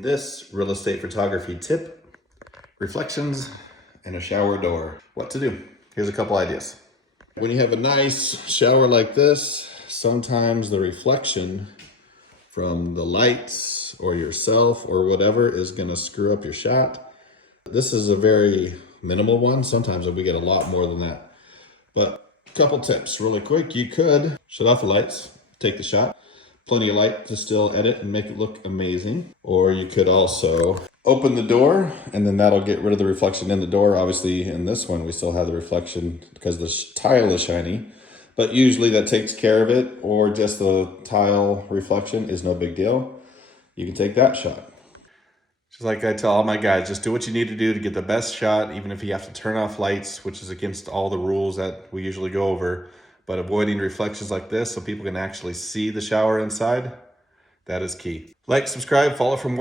In this real estate photography tip, reflections in a shower door. What to do? Here's a couple ideas. When you have a nice shower like this, sometimes the reflection from the lights or yourself or whatever is gonna screw up your shot. This is a very minimal one. Sometimes we get a lot more than that. But a couple tips really quick. You could shut off the lights, take the shot. Plenty of light to still edit and make it look amazing. Or you could also open the door and then that'll get rid of the reflection in the door. Obviously in this one, we still have the reflection because the tile is shiny, but usually that takes care of it, or just the tile reflection is no big deal. You can take that shot. Just like I tell all my guys, just do what you need to do to get the best shot, even if you have to turn off lights, which is against all the rules that we usually go over. But avoiding reflections like this so people can actually see the shower inside, that is key. Like, subscribe, follow for more.